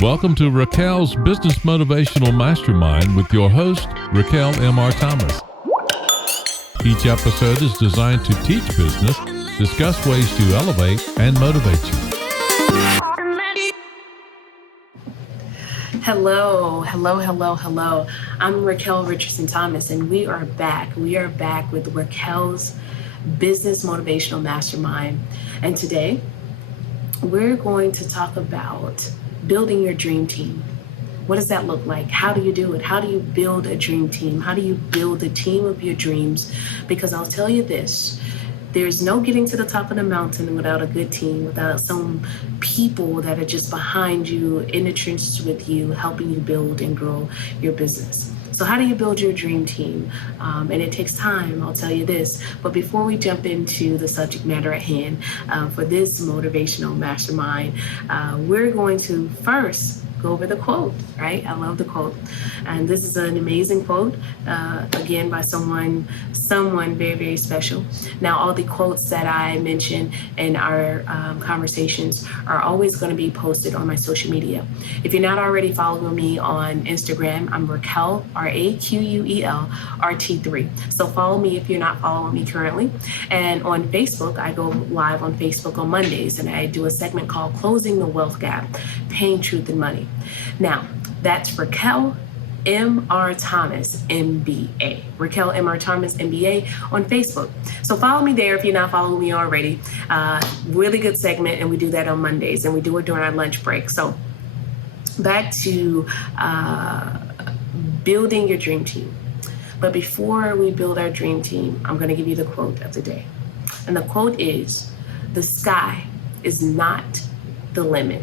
Welcome to Raquel's Business Motivational Mastermind with your host, Raquel M.R. Thomas. Each episode is designed to teach business, discuss ways to elevate, and motivate you. Hello. I'm Raquel Richardson Thomas, and we are back. We are back with Raquel's Business Motivational Mastermind. And today, we're going to talk about building your dream team. What does that look like? How do you do it? How do you build a dream team? How do you build a team of your dreams? Because I'll tell you this, there's no getting to the top of the mountain without a good team, without some people that are just behind you, in the trenches with you, helping you build and grow your business. So how do you build your dream team? And it takes time, I'll tell you this. But before we jump into the subject matter at hand for this motivational mastermind, we're going to first go over the quote, right? I love the quote. And this is an amazing quote, again, by someone very, very special. Now, all the quotes that I mention in our conversations are always going to be posted on my social media. If you're not already following me on Instagram, I'm Raquel, Raquel, RT3. So follow me if you're not following me currently. And on Facebook, I go live on Facebook on Mondays, and I do a segment called Closing the Wealth Gap, Pain, Truth, and Money. Now, that's Raquel M.R. Thomas, MBA. Raquel M.R. Thomas, MBA on Facebook. So follow me there if you're not following me already. Really good segment, and we do that on Mondays, and we do it during our lunch break. So back to building your dream team. But before we build our dream team, I'm going to give you the quote of the day. And the quote is, "The sky is not the limit,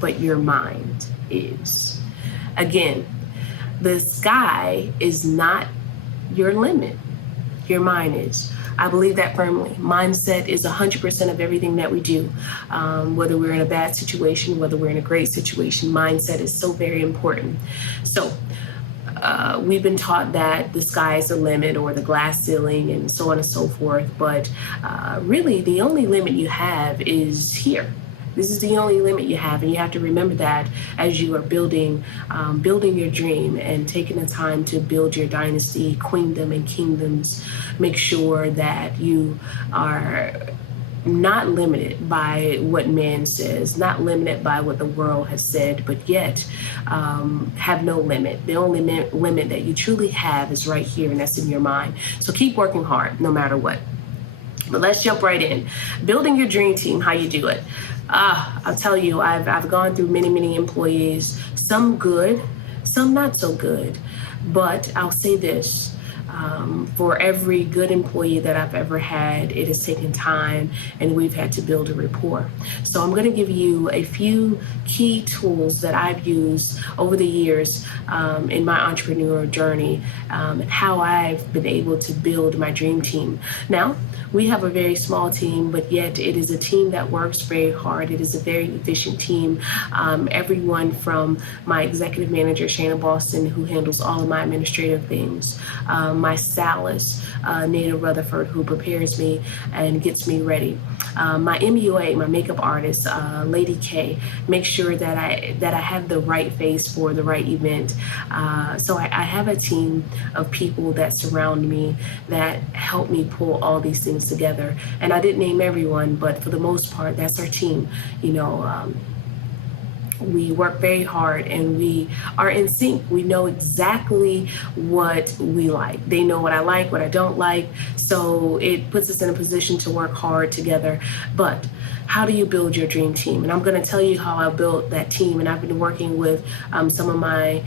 but your mind is." Again, the sky is not your limit. Your mind is. I believe that firmly. Mindset is 100% of everything that we do. Whether we're in a bad situation, whether we're in a great situation, mindset is so very important. So we've been taught that the sky is the limit or the glass ceiling and so on and so forth. But really, the only limit you have is here. This is the only limit you have, and you have to remember that as you are building your dream and taking the time to build your dynasty, queendom, and kingdoms. Make sure that you are not limited by what man says, not limited by what the world has said, but yet have no limit. The only limit that you truly have is right here, and that's in your mind. So keep working hard, no matter what. But let's jump right in. Building your dream team, how you do it. I'll tell you, I've gone through many employees, some good, some not so good. But I'll say this, for every good employee that I've ever had, it has taken time, and we've had to build a rapport. So I'm going to give you a few key tools that I've used over the years in my entrepreneurial journey, and how I've been able to build my dream team. Now, we have a very small team, but yet it is a team that works very hard. It is a very efficient team. Everyone from my executive manager, Shana Boston, who handles all of my administrative things, my stylist, Nada Rutherford, who prepares me and gets me ready. My MUA, my makeup artist, Lady K, makes sure that I have the right face for the right event. So I have a team of people that surround me that help me pull all these things together. And I didn't name everyone, but for the most part, that's our team. We work very hard, and we are in sync. We know exactly what we like. They know what I like, what I don't like. So it puts us in a position to work hard together. But how do you build your dream team? And I'm going to tell you how I built that team. And I've been working with some of my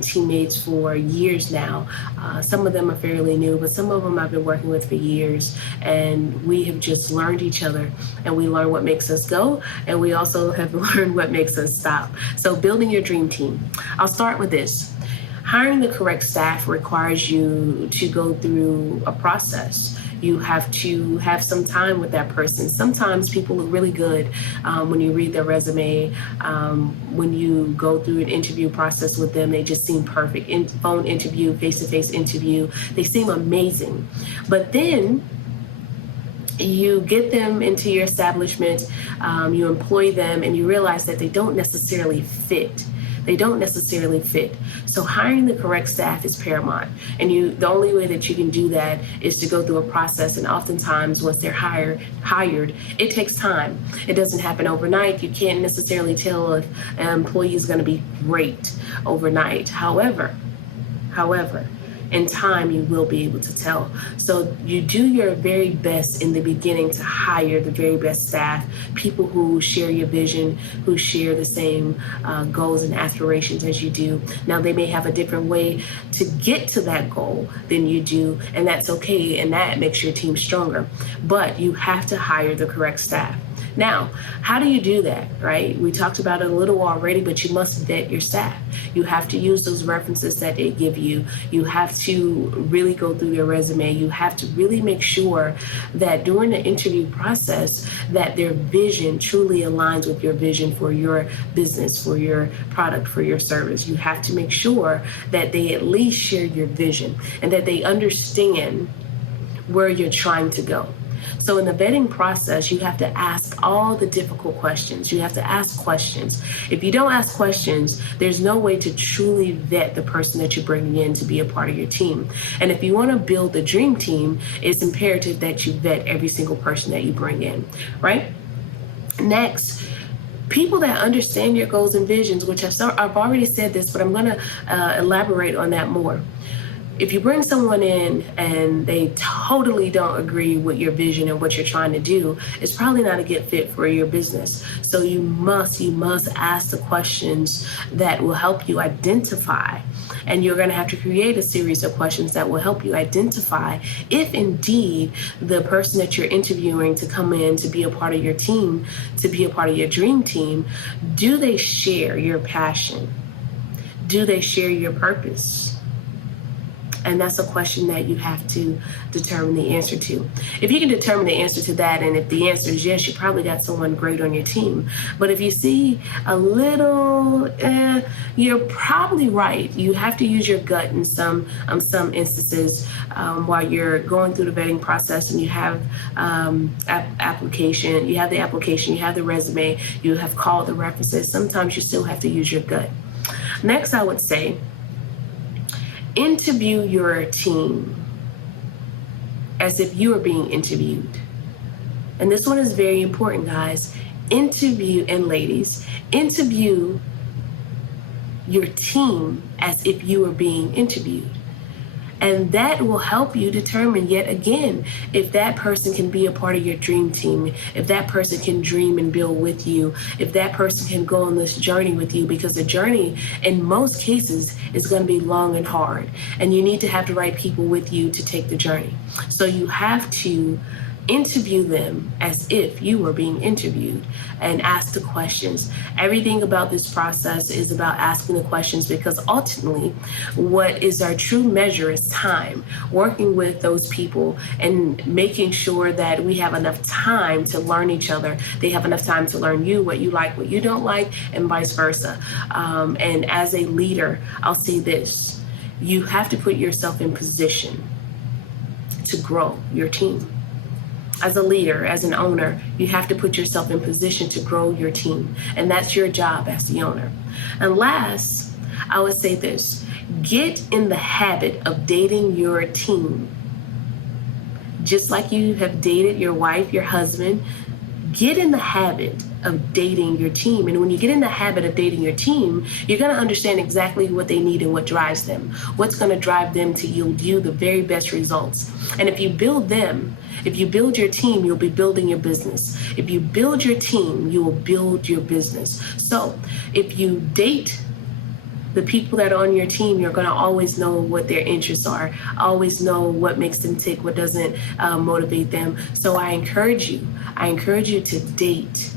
teammates for years now. Some of them are fairly new, but some of them I've been working with for years. And we have just learned each other, and we learn what makes us go. And we also have learned what makes us stop. So building your dream team. I'll start with this. Hiring the correct staff requires you to go through a process. You have to have some time with that person. Sometimes people look really good when you read their resume. When you go through an interview process with them, they just seem perfect. Phone interview, face-to-face interview, they seem amazing. But then You get them into your establishment, you employ them, and you realize that they don't necessarily fit. So hiring the correct staff is paramount. And the only way that you can do that is to go through a process. And oftentimes once they're hired, it takes time. It doesn't happen overnight. You can't necessarily tell if an employee is going to be great overnight. However, in time, you will be able to tell. So you do your very best in the beginning to hire the very best staff, people who share your vision, who share the same goals and aspirations as you do. Now, they may have a different way to get to that goal than you do, and that's okay, and that makes your team stronger. But you have to hire the correct staff. Now, how do you do that, right? We talked about it a little already, but you must vet your staff. You have to use those references that they give you. You have to really go through their resume. You have to really make sure that during the interview process that their vision truly aligns with your vision for your business, for your product, for your service. You have to make sure that they at least share your vision and that they understand where you're trying to go. So in the vetting process, you have to ask all the difficult questions. You have to ask questions. If you don't ask questions, there's no way to truly vet the person that you're bringing in to be a part of your team. And if you want to build the dream team, it's imperative that you vet every single person that you bring in, right? Next, people that understand your goals and visions, which I've already said this, but I'm going to elaborate on that more. If you bring someone in and they totally don't agree with your vision and what you're trying to do, it's probably not a good fit for your business. So you must ask the questions that will help you identify. And you're going to have to create a series of questions that will help you identify if indeed the person that you're interviewing to come in to be a part of your team, to be a part of your dream team, do they share your passion? Do they share your purpose? And that's a question that you have to determine the answer to. If you can determine the answer to that, and if the answer is yes, you probably got someone great on your team. But if you see a little, you're probably right. You have to use your gut in some instances while you're going through the vetting process, and you have application, you have the resume, you have called the references. Sometimes you still have to use your gut. Next, I would say, interview your team as if you are being interviewed. And this one is very important, guys. Interview, and ladies, interview your team as if you are being interviewed. And that will help you determine, yet again, if that person can be a part of your dream team, if that person can dream and build with you, if that person can go on this journey with you, because the journey in most cases is going to be long and hard. And you need to have the right people with you to take the journey. So you have to interview them as if you were being interviewed and ask the questions. Everything about this process is about asking the questions, because ultimately what is our true measure is time, working with those people and making sure that we have enough time to learn each other. They have enough time to learn you, what you like, what you don't like, and vice versa. And as a leader, I'll say this: you have to put yourself in position to grow your team. As a leader, as an owner, you have to put yourself in position to grow your team. And that's your job as the owner. And last, I would say this: get in the habit of dating your team. Just like you have dated your wife, your husband, get in the habit of dating your team. And when you get in the habit of dating your team, you're going to understand exactly what they need and what drives them, what's going to drive them to yield you the very best results. And if you build them, if you build your team, you'll be building your business. If you build your team, you will build your business. So if you date the people that are on your team, you're going to always know what their interests are, always know what makes them tick, what doesn't motivate them. So I encourage you to date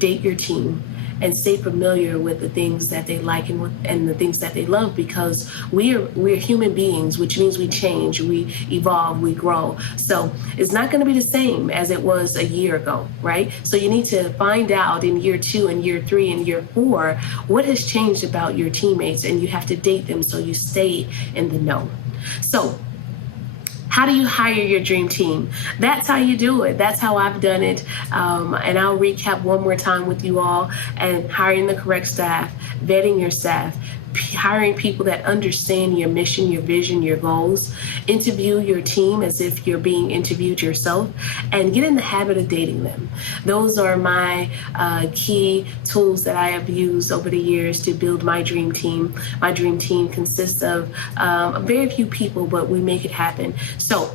your team and stay familiar with the things that they like and the things that they love, because we're human beings, which means we change, we evolve, we grow. So it's not going to be the same as it was a year ago, right? So you need to find out in year 2 and year 3 and year 4 what has changed about your teammates, and you have to date them so you stay in the know. So How do you hire your dream team? That's how you do it. That's how I've done it. And I'll recap one more time with you all. And hiring the correct staff, vetting your staff, hiring people that understand your mission, your vision, your goals. Interview your team as if you're being interviewed yourself, and get in the habit of dating them. Those are my key tools that I have used over the years to build my dream team. My dream team consists of very few people, but we make it happen. So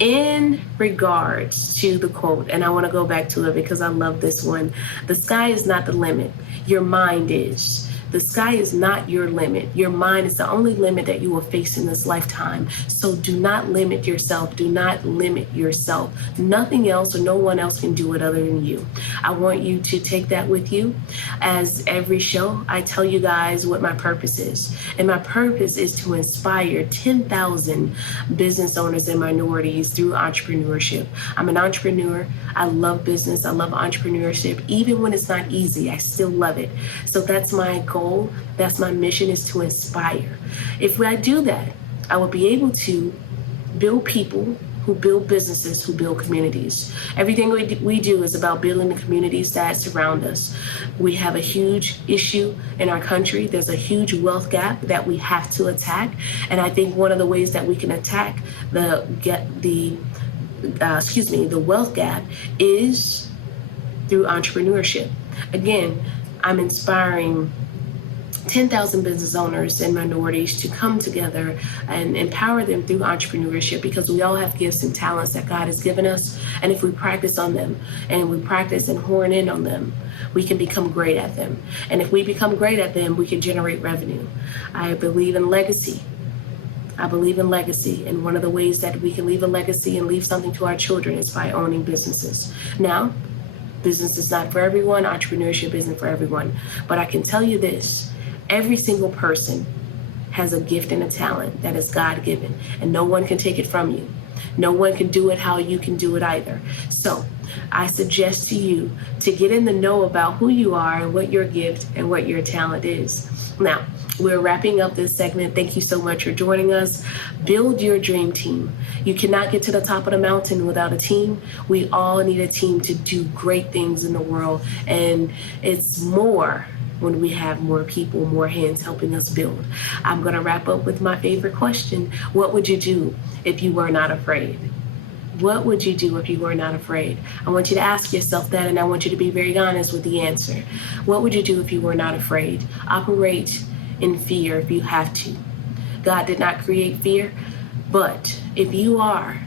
in regards to the quote, and I want to go back to it because I love this one, the sky is not the limit, your mind is. The sky is not your limit. Your mind is the only limit that you will face in this lifetime. So do not limit yourself. Do not limit yourself. Nothing else or no one else can do it other than you. I want you to take that with you. As every show, I tell you guys what my purpose is. And my purpose is to inspire 10,000 business owners and minorities through entrepreneurship. I'm an entrepreneur. I love business. I love entrepreneurship. Even when it's not easy, I still love it. So that's my goal. That's my mission, is to inspire. If I do that, I will be able to build people who build businesses, who build communities. Everything we do is about building the communities that surround us. We have a huge issue in our country. There's a huge wealth gap that we have to attack. And I think one of the ways that we can attack the wealth gap is through entrepreneurship. Again, I'm inspiring 10,000 business owners and minorities to come together and empower them through entrepreneurship, because we all have gifts and talents that God has given us. And if we practice on them and we practice and hone in on them, we can become great at them. And if we become great at them, we can generate revenue. I believe in legacy. And one of the ways that we can leave a legacy and leave something to our children is by owning businesses. Now, business is not for everyone. Entrepreneurship isn't for everyone. But I can tell you this. Every single person has a gift and a talent that is God-given, and no one can take it from you. No one can do it how you can do it either. So I suggest to you to get in the know about who you are and what your gift and what your talent is. Now, we're wrapping up this segment. Thank you so much for joining us. Build your dream team. You cannot get to the top of the mountain without a team. We all need a team to do great things in the world, and it's more when we have more people, more hands helping us build. I'm going to wrap up with my favorite question. What would you do if you were not afraid? What would you do if you were not afraid? I want you to ask yourself that, and I want you to be very honest with the answer. What would you do if you were not afraid? Operate in fear if you have to. God did not create fear, but if you are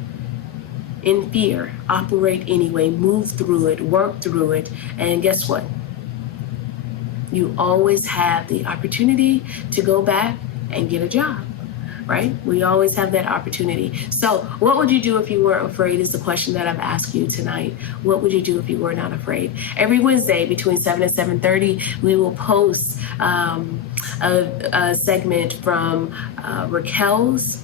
in fear, operate anyway, move through it, work through it, and guess what? You always have the opportunity to go back and get a job, right? We always have that opportunity. So what would you do if you weren't afraid is the question that I've asked you tonight. What would you do if you were not afraid? Every Wednesday between 7 and 7:30, we will post a segment from Raquel's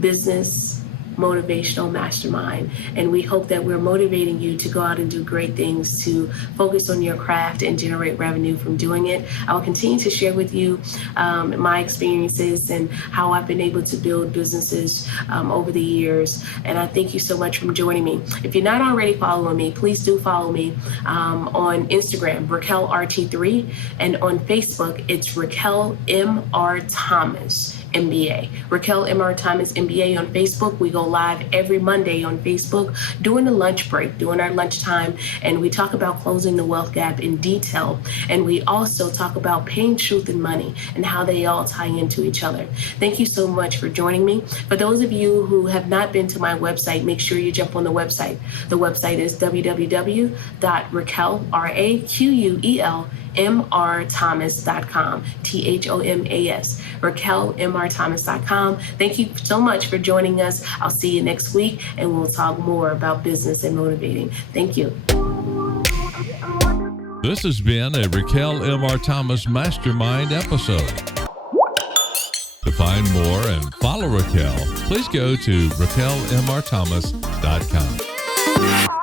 Business Motivational Mastermind, and we hope that we're motivating you to go out and do great things, to focus on your craft and generate revenue from doing it. I will continue to share with you my experiences and how I've been able to build businesses over the years, and I thank you so much for joining me. If you're not already following me, please do follow me on Instagram, Raquel RT3, and on Facebook, it's Raquel M.R. Thomas MBA. Raquel M.R. Thomas MBA on Facebook. We go live every Monday on Facebook during the lunch break, during our lunchtime, and we talk about closing the wealth gap in detail. And we also talk about pain, truth, and money and how they all tie into each other. Thank you so much for joining me. For those of you who have not been to my website, make sure you jump on the website. The website is www.RaquelMRThomas.com, THOMAS, RaquelMRThomas.com. Thank you so much for joining us. I'll see you next week, and we'll talk more about business and motivating. Thank you. This has been a Raquel M.R. Thomas Mastermind episode. To find more and follow Raquel, please go to RaquelMRThomas.com.